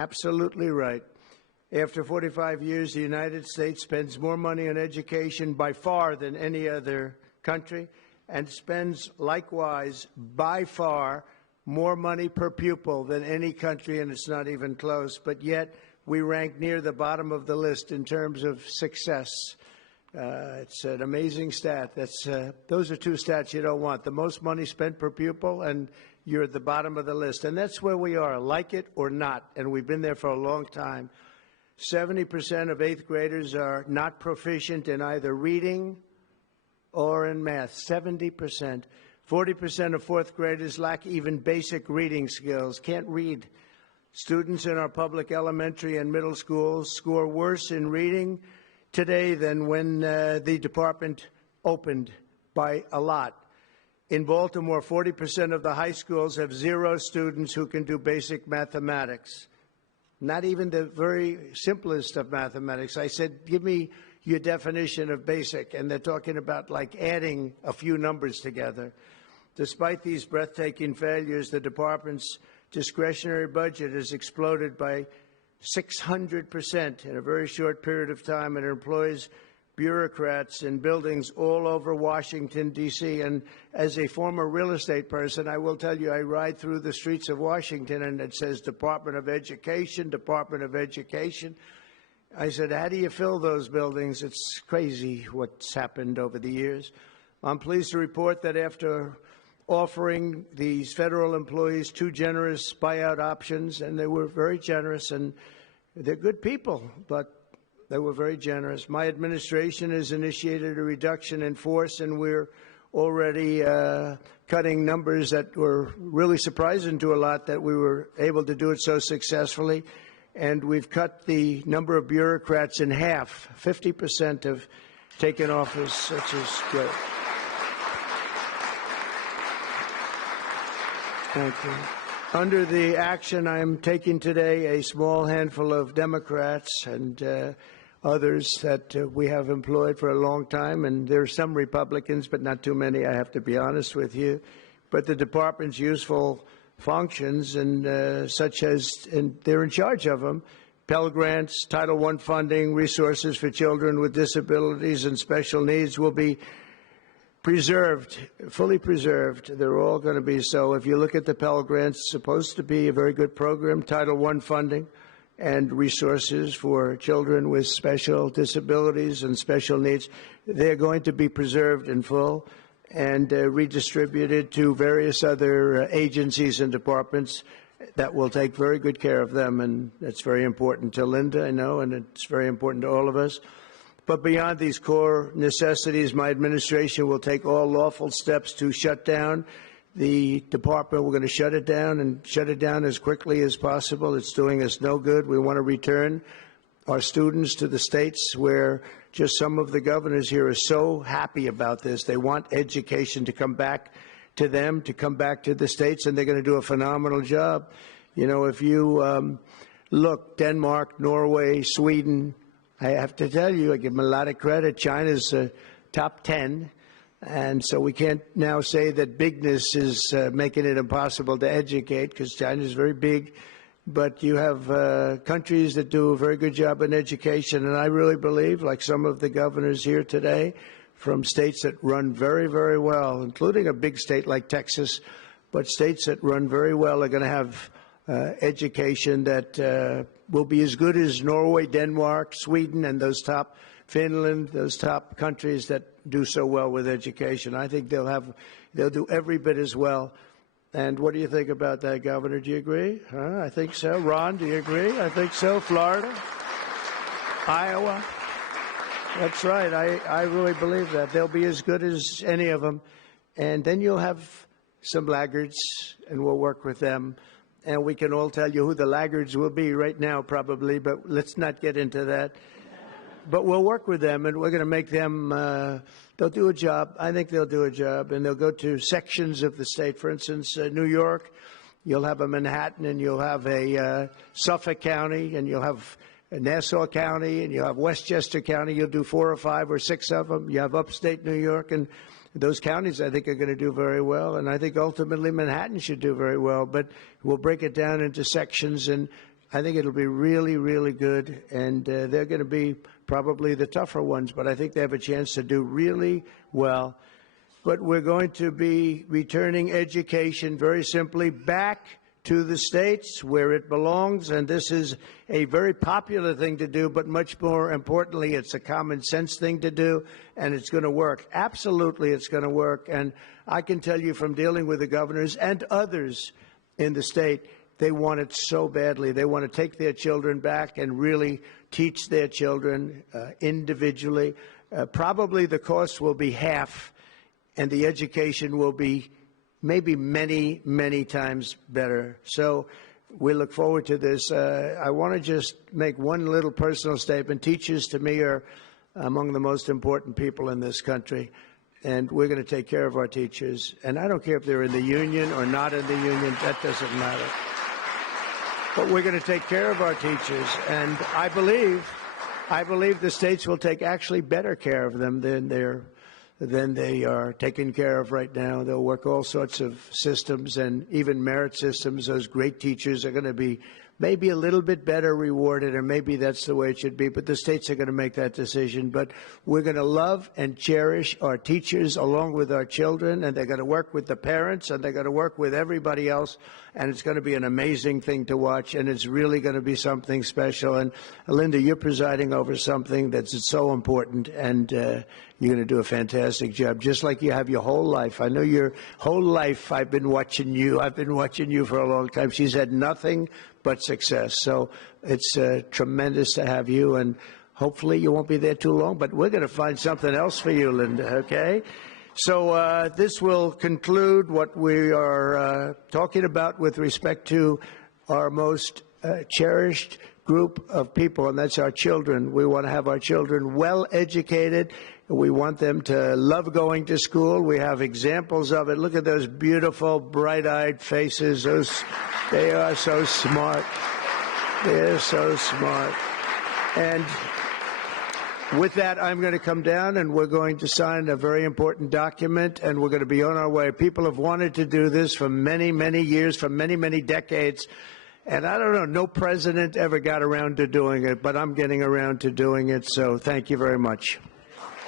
absolutely right. After 45 years, the United States spends more money on education by far than any other country, and spends likewise by far more money per pupil than any country, and it's not even close. But yet we rank near the bottom of the list in terms of success. It's an amazing stat. Those are two stats you don't want: the most money spent per pupil, and you're at the bottom of the list. And that's where we are, like it or not, and we've been there for a long time. 70% of eighth graders are not proficient in either reading or in math. 70%. 40% of fourth graders lack even basic reading skills, can't read. Students in our public elementary and middle schools score worse in reading today than when the department opened, by a lot. In Baltimore, 40% of the high schools have 0 students who can do basic mathematics. Not even the very simplest of mathematics. I said, give me your definition of basic, and they're talking about like adding a few numbers together. Despite these breathtaking failures, the department's discretionary budget has exploded by 600% in a very short period of time, and it employs bureaucrats in buildings all over Washington, D.C. And as a former real estate person, I will tell you, I ride through the streets of Washington and it says Department of Education, Department of Education. I said, how do you fill those buildings? It's crazy what's happened over the years. I'm pleased to report that after offering these federal employees 2 generous buyout options, and they were very generous, and they're good people, but they were very generous. My administration has initiated a reduction in force, and we're already cutting numbers that were really surprising to a lot, that we were able to do it so successfully. And we've cut the number of bureaucrats in half. 50% have taken office, which is great. Thank you. Under the action I'm taking today, a small handful of Democrats and others that we have employed for a long time, and there are some Republicans, but not too many, I have to be honest with you. But the department's useful functions, and such as, and they're in charge of them: Pell Grants, Title I funding, resources for children with disabilities and special needs will be preserved, fully preserved. They're all going to be so. If you look at the Pell Grants, it's supposed to be a very good program. Title I funding and resources for children with special disabilities and special needs, they're going to be preserved in full and redistributed to various other agencies and departments that will take very good care of them. And that's very important to Linda, I know, and it's very important to all of us. But beyond these core necessities, my administration will take all lawful steps to shut down the department. We're going to shut it down, and shut it down as quickly as possible. It's doing us no good. We want to return our students to the states, where just some of the governors here are so happy about this. They want education to come back to them, to come back to the states, and they're going to do a phenomenal job. You know, if you look, Denmark, Norway, Sweden, I have to tell you, I give them a lot of credit. China's top 10. And so we can't now say that bigness is making it impossible to educate, because China is very big. But you have countries that do a very good job in education. And I really believe, like some of the governors here today from states that run very, very well, including a big state like Texas, but states that run very well are going to have education that will be as good as Norway, Denmark, Sweden, and those top, Finland, those top countries that do so well with education. I think they'll do every bit as well. And what do you think about that, Governor? Do you agree? I think so. Ron, do you agree? I think so. Florida? Iowa? That's right. I really believe that. They'll be as good as any of them. And then you'll have some laggards, and we'll work with them. And we can all tell you who the laggards will be right now, probably, but let's not get into that. But we'll work with them, and we're going to make them, they'll do a job. I think they'll do a job, and they'll go to sections of the state. For instance, New York, you'll have a Manhattan, and you'll have a Suffolk County, and you'll have Nassau County, and you'll have Westchester County. You'll do 4 or 5 or 6 of them. You have upstate New York, and those counties, I think, are going to do very well. And I think ultimately Manhattan should do very well. But we'll break it down into sections, and I think it'll be really, really good, and they're going to be probably the tougher ones, but I think they have a chance to do really well. But we're going to be returning education very simply back to the states where it belongs, and this is a very popular thing to do, but much more importantly, it's a common sense thing to do, and it's going to work. Absolutely, it's going to work, and I can tell you from dealing with the governors and others in the state, they want it so badly. They want to take their children back and really teach their children individually. Probably the cost will be half, and the education will be maybe many, many times better. So we look forward to this. I want to just make one little personal statement. Teachers, to me, are among the most important people in this country, and we're going to take care of our teachers. And I don't care if they're in the union or not in the union. That doesn't matter. But we're going to take care of our teachers, and I believe the states will take actually better care of them than they are taken care of right now. They'll work all sorts of systems and even merit systems. Those great teachers are going to be maybe a little bit better rewarded, or maybe that's the way it should be, but the states are going to make that decision. But we're going to love and cherish our teachers along with our children, and they're going to work with the parents, and they're going to work with everybody else, and it's going to be an amazing thing to watch, and it's really going to be something special. And Linda, you're presiding over something that's so important, and you're going to do a fantastic job, just like you have your whole life. I know your whole life I've been watching you. I've been watching you for a long time. She's had nothing but success. So it's tremendous to have you, and hopefully you won't be there too long, but we're going to find something else for you, Linda, okay? So this will conclude what we are talking about with respect to our most cherished group of people, and that's our children. We want to have our children well educated. We want them to love going to school. We have examples of it. Look at those beautiful, bright-eyed faces. They are so smart. They're so smart. And with that, I'm going to come down, and we're going to sign a very important document, and we're going to be on our way. People have wanted to do this for many, many years, for many, many decades. And I don't know, no president ever got around to doing it, but I'm getting around to doing it. So thank you very much.